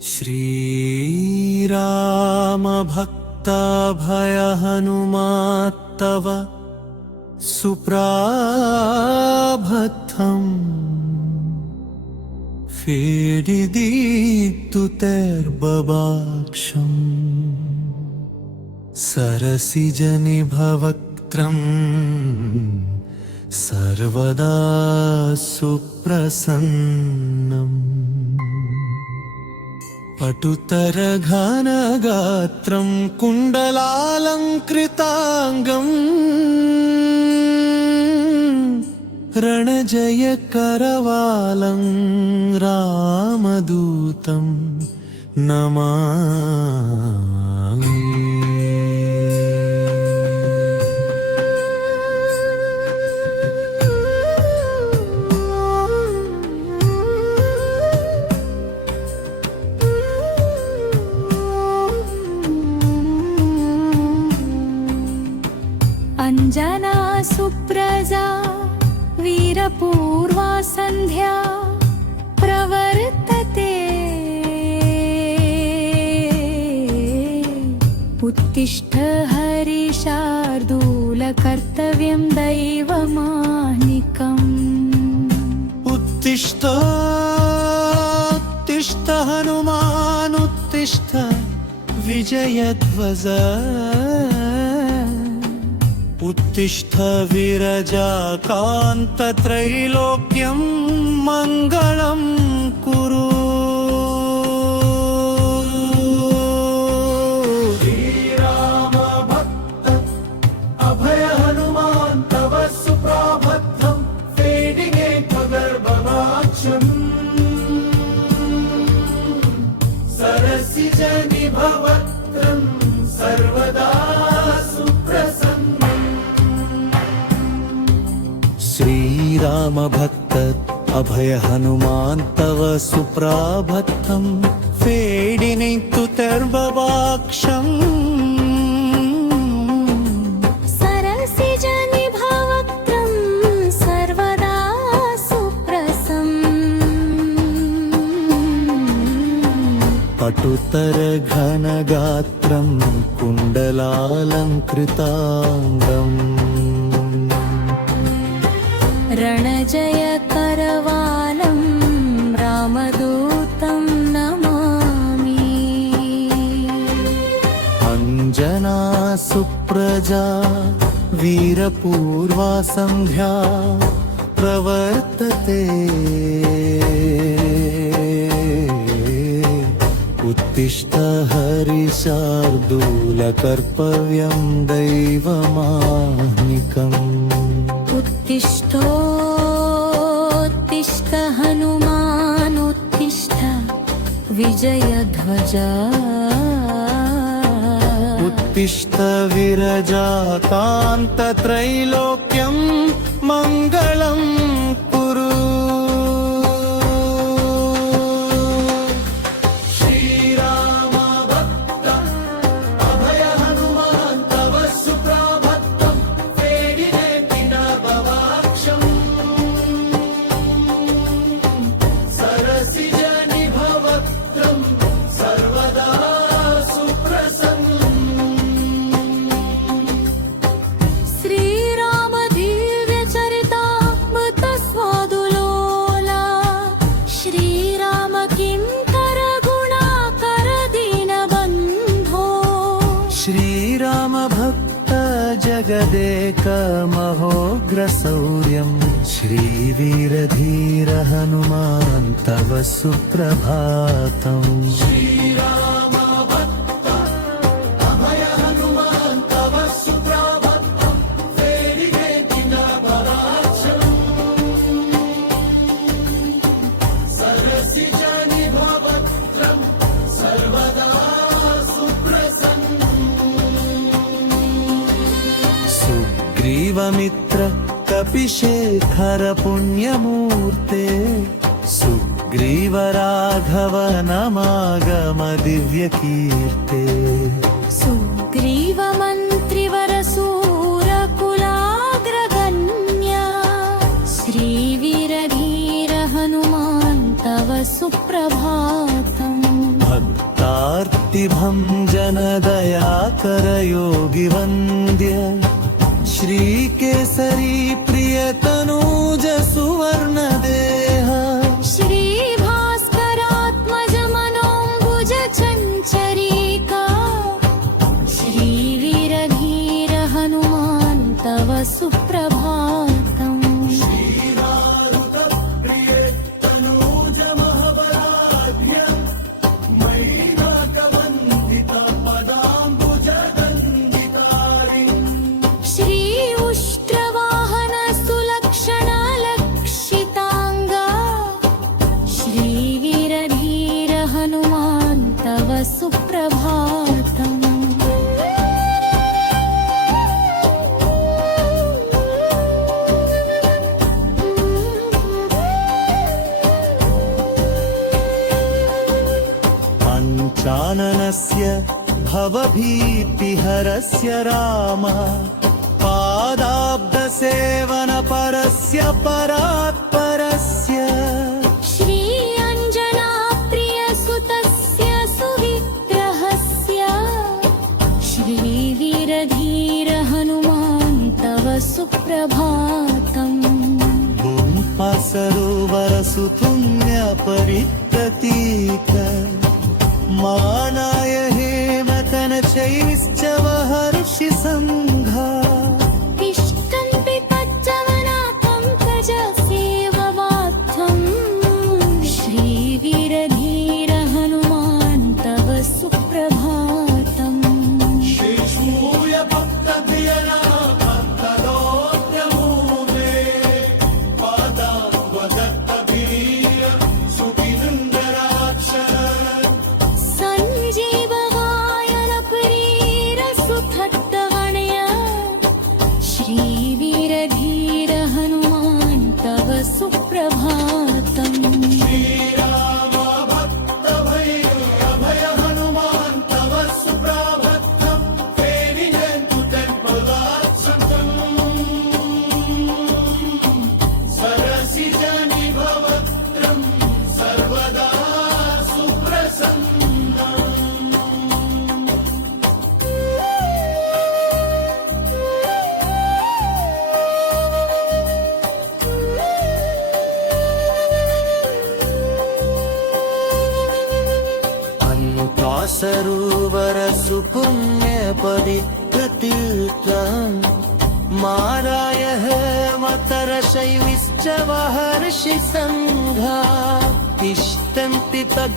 श्रीराम भक्ताभय हनुमात्तव सुप्राभत्थम् फेडिदीप्तुतैर्बबाक्षम् सरसिजनिभवक्त्रम् सर्वदा सुप्रसन्नम् पटुतरघनगात्रं कुण्डलालङ्कृताङ्गम् रणजयकरवालं रामदूतं नमामि। अंजना सुप्रजा वीरपूर्वा संध्या प्रवर्तते उत्तिष्ठ हरिशार्दूलकर्तव्यं दैवमाह्निकम् उत्तिष्ठ उत्तिष्ठ हनुमानुत्तिष्ठ विजयध्वज उत्तिष्ठ विरजाकान्तत्रैलोक्यं मङ्गलं कुरु। श्रीराम भक्त अभय हनुमान् तव सुप्राभक्तं फेडिगे गर्भवाक्षम् सरसिजनिभवक्त्रं सर्वदा सुप्रसन्नम्। श्रीराम भक्त अभय हनुमान् तव सुप्राभक्तं फेडिनीतुतैर्बबाक्षम् सरसिजनिभवक्त्रं सर्वदा सुप्रसन्नम् पटुतरघनगात्रं कुण्डलालङ्कृताङ्गम् रणजयकरवालं रामदूतं नमामि। अंजना सुप्रजा वीरपूर्वा संध्या प्रवर्तते उत्तिष्ठ हरिशार्दूलकर्तव्यं दैवमाह्निकम् उत्तिष्ठोत्तिष्ठ हनुमानुत्तिष्ठ विजयध्वज उत्तिष्ठ विरजाकान्तत्रैलोक्यं मङ्गलं कुरु। श्रीराम भक्त अभय हनुमान् तव सुप्राभक्तं फेडिगे गर्भवाक्षम् सरसिजनिभवक्त्रं सर्वदा सुप्रसन्नम्। श्रीराम दिव्यचरितामृतस्वादुलोला श्रीराम किङ्कर गुणाकर दीनबन्धो श्रीराम भक्त जगदेकमहोग्रशौर्यं श्रीवीरधीर हनुमान् तव सुप्रभातम्। श्रीराम भक्त अभय हनुमान् तव सुप्रभातं फेडिगे गर्भवाक्षम् सरसिजनिभवक्त्रं सर्वदा सुप्रसन्नम्। सुग्रीवमित्र कपिशेखर पुण्यमूर्ते सुग्रीव राघव नमागम दिव्यकीर्ते सुग्रीव मन्त्रिवर सूरकुलाग्रगण्या श्रीवीरधीर हनुमान् तव सुप्रभातम्। भञ्जनदयाकर योगिवन्द्य श्रीकेसरी प्रियतनूज सुवर्णदेह श्रीभास्करात्मज मनोऽम्बुज चञ्चरीका श्रीवीरधीर हनुमान् तव सुप्रभातम् श्री उष्ट्रवाहन सुलक्षण लक्षितांगा श्रीवीरधीर हनुमान् तव सुप्रभातम् पञ्चाननस्य भवभीतिहरस्य राम पादाब्दसेवनपरस्य परात्परस्य श्री अञ्जना प्रियसुतस्य सुविग्रहस्य श्रीवीरधीर हनुमान् तव सुप्रभातम् सरोवरसुपुण्यपरिप्रतीक मानाय हेमकनचैश्च वहर्षि सङ्घा तिष्ठन्ति तज्जवना पङ्कज सेववात्थम् श्रीवीरधीर हनुमान् तव सुप्रभातम् श्रीशूय भक्तप्रियना भक्तदोद्यमूले पादाम्बदत्तवीर सुविनन्दराक्ष सञ्जीववायन प्रीर सुखट्टवणय श्रीवीरधीर हनुमान् तव सुप्रभातम् श्रीराम भक्तभय हनुमान् तव सुप्रभातम् फेरिनेन्तु तत्पदात्सकम् सरसिजनि भवत्रम् सर्वदा सुप्रसन्नम् सरोवर सुपुण्यपरिप्रतीर्थम् माराय मतरशैविश्च वहर्षि सङ्घा तिष्ठन्ति तत्